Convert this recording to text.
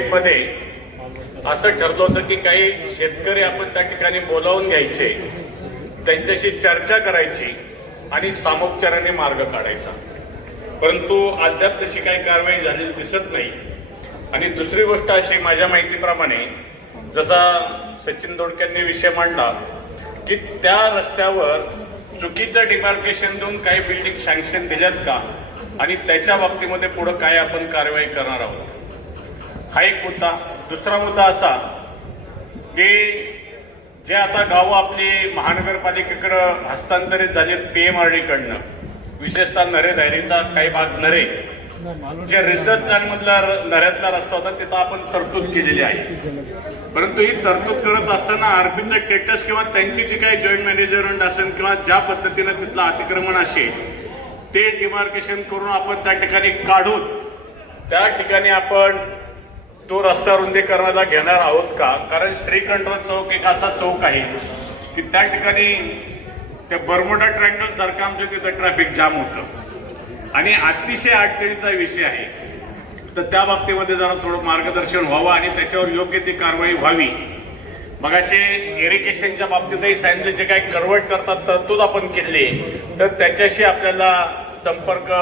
मध्ये असं ठरलं होतं की काही शेतकरी आपण त्या ठिकाणी बोलावून घ्यायचे, त्यांच्याशी चर्चा करायची आणि सामोपचाराने मार्ग काढायचा. परंतु अद्याप तशी काही कारवाई झालेली दिसत नाही. आणि दुसरी गोष्ट अशी, माझ्या माहितीप्रमाणे जसा सचिन दोडकेंनी विषय मांडला की त्या रस्त्यावर चुकीचं डिमार्केशन देऊन काही बिल्डिंग सँक्शन दिल्यात का आणि त्याच्या बाबतीमध्ये पुढे काय आपण कारवाई करणार आहोत, हा एक मुद्दा. दुसरा मुद्दा असा की जे आता गावं आपली महानगरपालिकेकडे हस्तांतरित झालेत PMRD कडनं, विशेषतः नरे दायरीचा काही भाग नरे, जे रिसर्च प्लॅन मधला नऱ्यातला रस्ता होता तिथं आपण तरतूद केलेली आहे. परंतु ही तरतूद करत असताना आरपीचं स्टेटस किंवा त्यांची जी काही जॉईंट मॅनेजमेंट असेल किंवा ज्या पद्धतीनं तिथलं अतिक्रमण असेल ते डिमार्केशन करून आपण त्या ठिकाणी काढून त्या ठिकाणी आपण तो रस्ता रुंदीकरणाला घेणार आहोत का? कारण श्रीकंठ चौक एक असा चौक आहे की त्या ठिकाणी त्या बर्मुडा ट्रायंगल सारखं आमच्या तिथं ट्रॅफिक जाम होतं आणि अतिशय अडचणीचा विषय आहे. तर त्या बाबतीमध्ये जरा थोडं मार्गदर्शन व्हावं आणि त्याच्यावर योग्य ती कारवाई व्हावी. मग असे इरिगेशनच्या बाबतीतही सांगितले, जे काही करवट करतात तरतूद आपण केली तर त्याच्याशी आपल्याला संपर्क